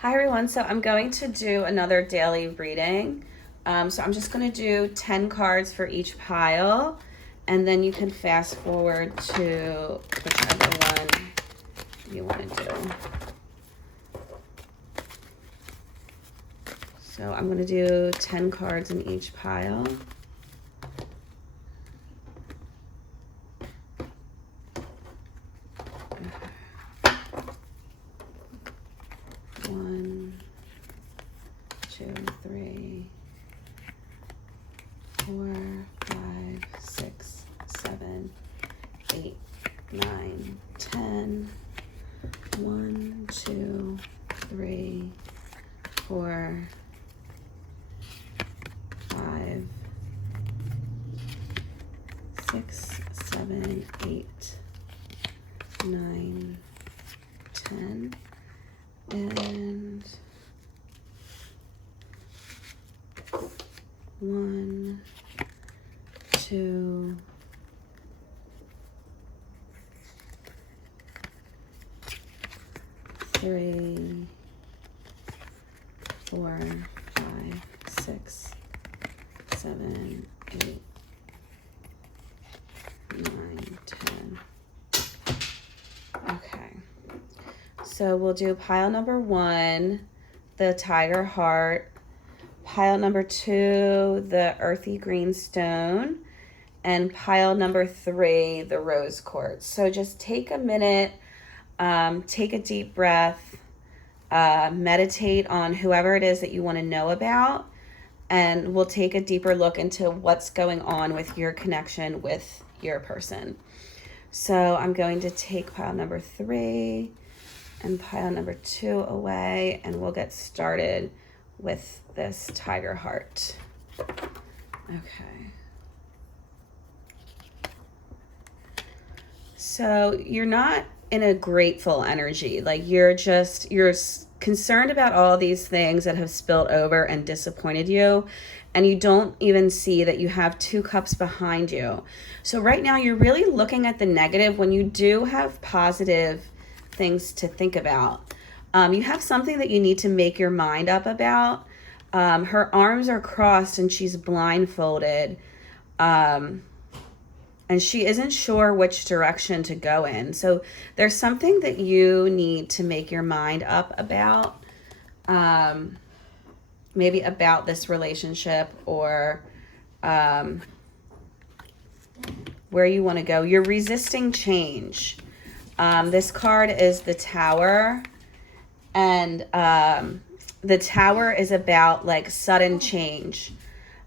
Hi everyone, so I'm going to do another daily reading. So I'm just going to do 10 cards for each pile, and then you can fast forward to whichever one you want to do. So I'm going to do 10 cards in each pile. One, two, three, 4, 5, 6, 7, 8, 9, 10. 1, 2, 3, 4, 5, 6, 7, 8, 9, 10, and 1, 2, 3, 4, 5, 6, 7, 8, 9, 10. Okay. So we'll do pile number 1, the tiger heart. Pile number 2, the earthy green stone. And pile number 3, the rose quartz. So just take a minute, take a deep breath, meditate on whoever it is that you want to know about, and we'll take a deeper look into what's going on with your connection with your person. So I'm going to take pile number 3 and pile number 2 away, and we'll get started with this tiger heart. Okay. So you're not in a grateful energy. Like you're concerned about all these things that have spilled over and disappointed you, and you don't even see that you have 2 cups behind you. So right now you're really looking at the negative when you do have positive things to think about. You have something that you need to make your mind up about. Her arms are crossed and she's blindfolded. And she isn't sure which direction to go in. So there's something that you need to make your mind up about, maybe about this relationship or where you want to go. You're resisting change. This card is the Tower, and the Tower is about like sudden change.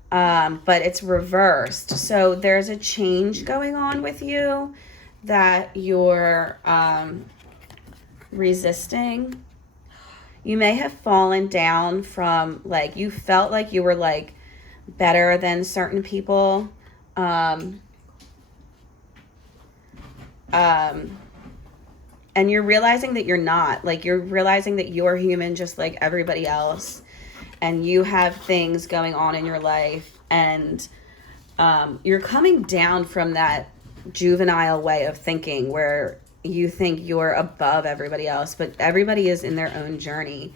But it's reversed. So there's a change going on with you that you're resisting. You may have fallen down from, like, you felt like you were like better than certain people. And you're realizing that you're not. Like, you're realizing that you're human just like everybody else. And you have things going on in your life, and you're coming down from that juvenile way of thinking where you think you're above everybody else, but everybody is in their own journey.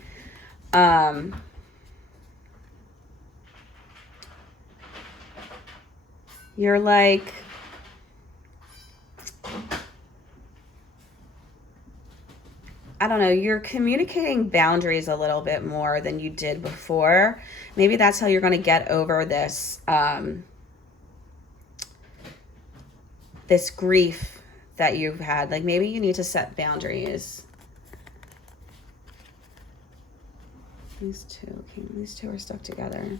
You're like, I don't know, you're communicating boundaries a little bit more than you did before. Maybe that's how you're going to get over this this grief that you've had. Like maybe you need to set boundaries. These two are stuck together.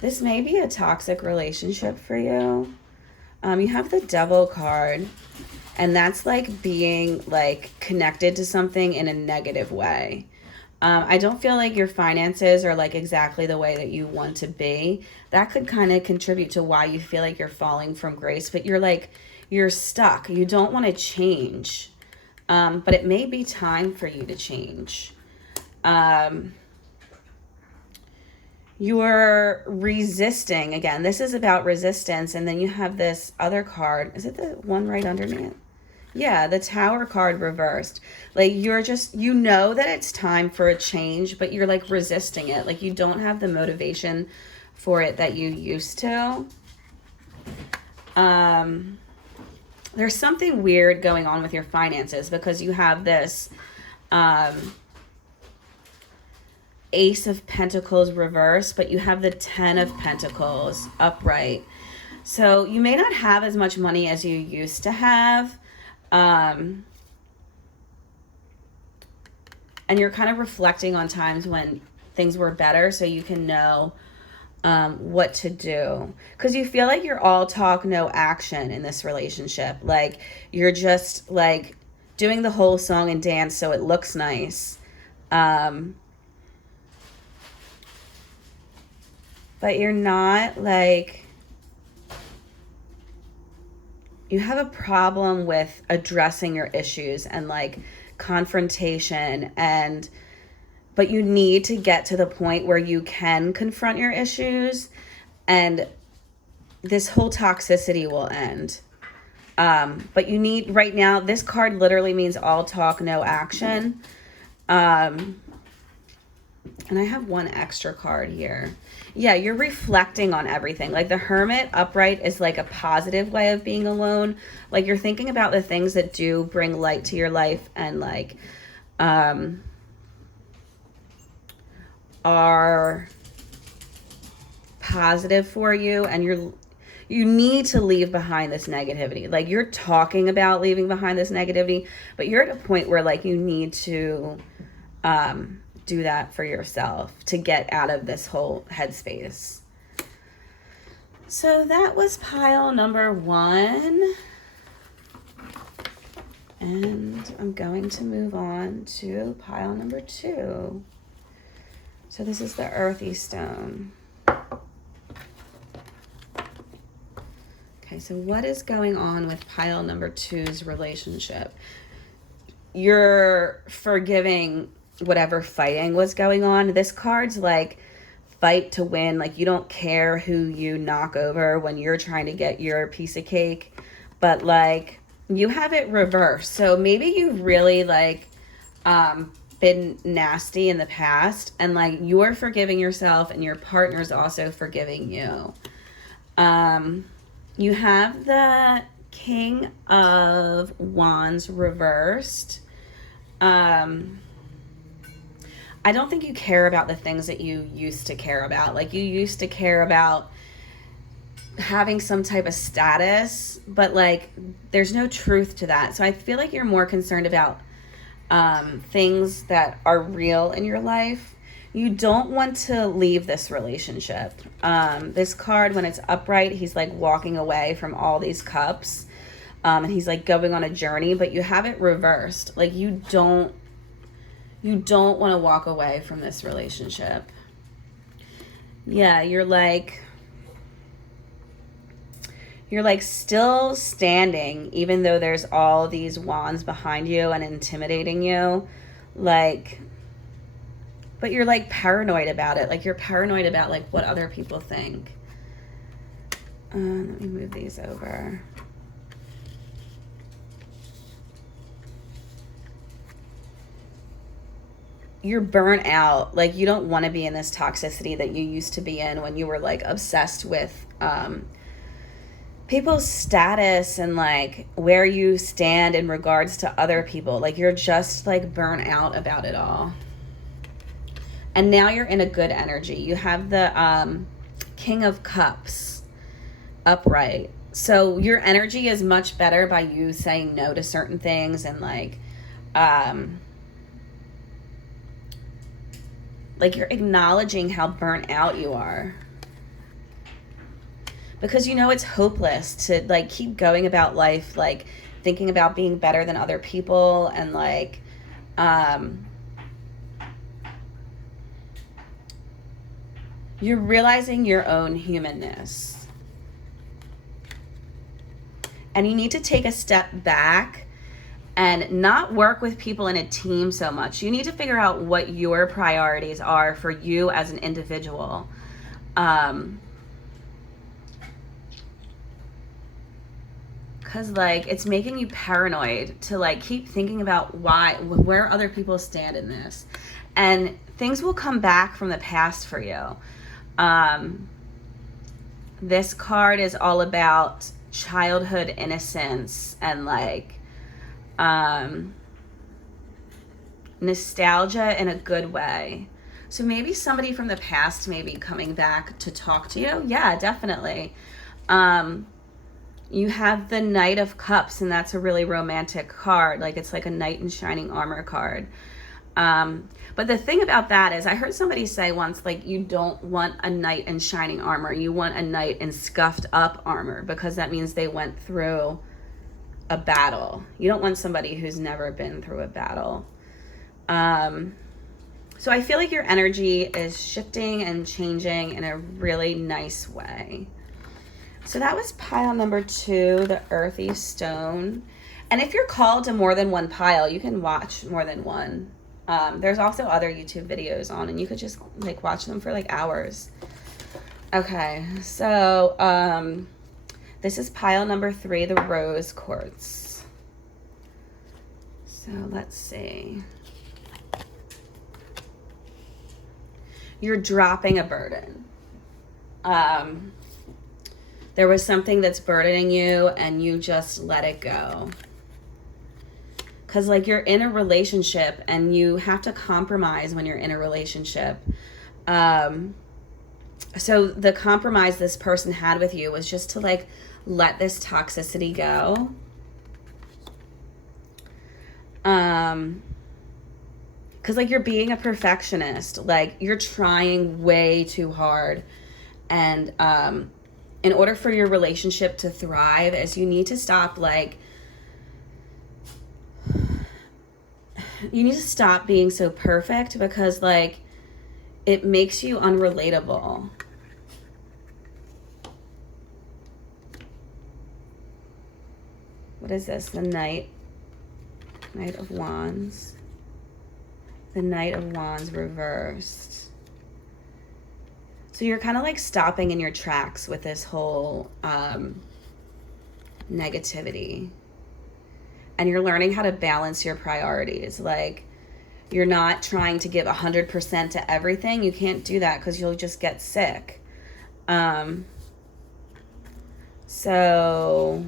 This may be a toxic relationship for you. You have the Devil card. And that's like being like connected to something in a negative way. I don't feel like your finances are like exactly the way that you want to be. That could kind of contribute to why you feel like you're falling from grace, but you're stuck. You don't want to change. But it may be time for you to change. You're resisting. Again, this is about resistance. And then you have this other card. Is it the one right underneath it? Yeah, the Tower card reversed. Like you're just, you know that it's time for a change, but you're like resisting it. Like you don't have the motivation for it that you used to. There's something weird going on with your finances because you have this Ace of Pentacles reverse, but you have the 10 of Pentacles upright. So you may not have as much money as you used to have. And you're kind of reflecting on times when things were better so you can know what to do. Because you feel like you're all talk, no action in this relationship. Like you're just like doing the whole song and dance so it looks nice. But you're not like, you have a problem with addressing your issues and like confrontation, and but you need to get to the point where you can confront your issues and this whole toxicity will end. But you need, right now, this card literally means all talk, no action. And I have one extra card here. Yeah, you're reflecting on everything. Like the Hermit upright is like a positive way of being alone. Like you're thinking about the things that do bring light to your life and like are positive for you, and you need to leave behind this negativity. Like you're talking about leaving behind this negativity, but you're at a point where like you need to do that for yourself to get out of this whole headspace. So that was pile number 1. And I'm going to move on to pile number 2. So this is the earthy stone. Okay, so what is going on with pile number 2's relationship? You're forgiving whatever fighting was going on. This card's like fight to win. Like you don't care who you knock over when you're trying to get your piece of cake, but like you have it reversed. So maybe you've really like been nasty in the past, and like you're forgiving yourself and your partner's also forgiving you. You have the King of Wands reversed. I don't think you care about the things that you used to care about. Like you used to care about having some type of status, but like there's no truth to that. So I feel like you're more concerned about things that are real in your life. You don't want to leave this relationship. This card, when it's upright, he's like walking away from all these cups, and he's like going on a journey, but you have it reversed. Like you don't want to walk away from this relationship. Yeah, you're like still standing even though there's all these wands behind you and intimidating you. Like, but you're like paranoid about it. Like you're paranoid about like what other people think. Let me move these over. You're burnt out. Like you don't want to be in this toxicity that you used to be in when you were like obsessed with people's status and like where you stand in regards to other people. Like you're just like burnt out about it all. And now you're in a good energy. You have the King of Cups upright. So your energy is much better by you saying no to certain things and like you're acknowledging how burnt out you are. Because you know it's hopeless to like keep going about life, like thinking about being better than other people and like you're realizing your own humanness. And you need to take a step back and not work with people in a team so much. You need to figure out what your priorities are for you as an individual. because like it's making you paranoid to like keep thinking about where other people stand in this, and things will come back from the past for you. This card is all about childhood innocence and like nostalgia in a good way. So maybe somebody from the past may be coming back to talk to you. Yeah, definitely. You have the Knight of Cups, and that's a really romantic card. Like it's like a knight in shining armor card. But the thing about that is I heard somebody say once, like, you don't want a knight in shining armor. You want a knight in scuffed up armor, because that means they went through a battle. You don't want somebody who's never been through a battle. So I feel like your energy is shifting and changing in a really nice way. So that was pile number 2, the Earthy Stone. And if you're called to more than one pile, you can watch more than one. There's also other YouTube videos on, and you could just like watch them for like hours. Okay, so this is pile number 3, the Rose Quartz. So let's see. You're dropping a burden. There was something that's burdening you and you just let it go. Because like you're in a relationship and you have to compromise when you're in a relationship. So the compromise this person had with you was just to like let this toxicity go. Because like you're being a perfectionist, like you're trying way too hard, and in order for your relationship to thrive, is you need to stop being so perfect, because like it makes you unrelatable. What is this? The Knight of Wands. The Knight of Wands reversed. So you're kind of like stopping in your tracks with this whole negativity. And you're learning how to balance your priorities. Like, you're not trying to give 100% to everything. You can't do that because you'll just get sick. So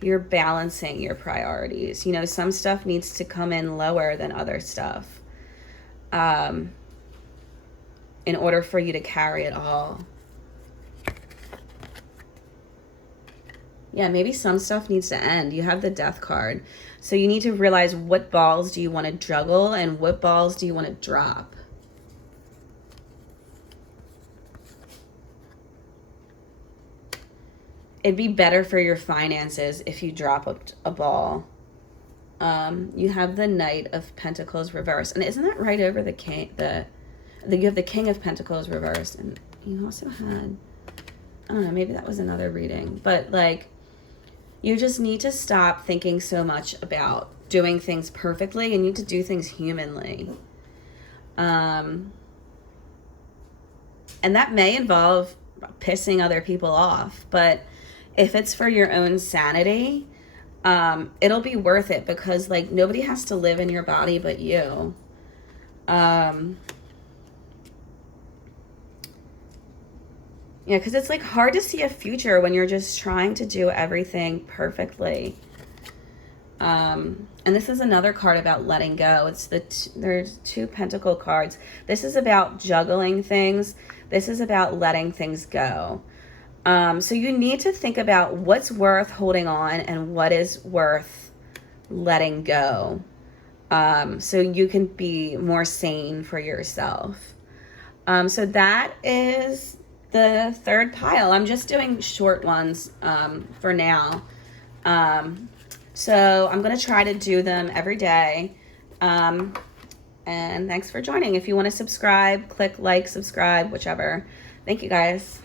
you're balancing your priorities. You know, some stuff needs to come in lower than other stuff in order for you to carry it all. Yeah, maybe some stuff needs to end. You have the Death card. So you need to realize, what balls do you want to juggle and what balls do you want to drop? It'd be better for your finances if you drop a ball. You have the Knight of Pentacles reversed. And isn't that right over the king? You have the King of Pentacles reversed. And you also had, I don't know, maybe that was another reading. But like, you just need to stop thinking so much about doing things perfectly. You need to do things humanly. And that may involve pissing other people off. But if it's for your own sanity, it'll be worth it, because like nobody has to live in your body but you. Yeah, because it's like hard to see a future when you're just trying to do everything perfectly. And this is another card about letting go. It's there's 2 Pentacle cards. This is about juggling things. This is about letting things go. So you need to think about what's worth holding on and what is worth letting go. So you can be more sane for yourself. So that is the 3rd pile. I'm just doing short ones for now. So I'm going to try to do them every day. And thanks for joining. If you want to subscribe, click like, subscribe, whichever. Thank you guys.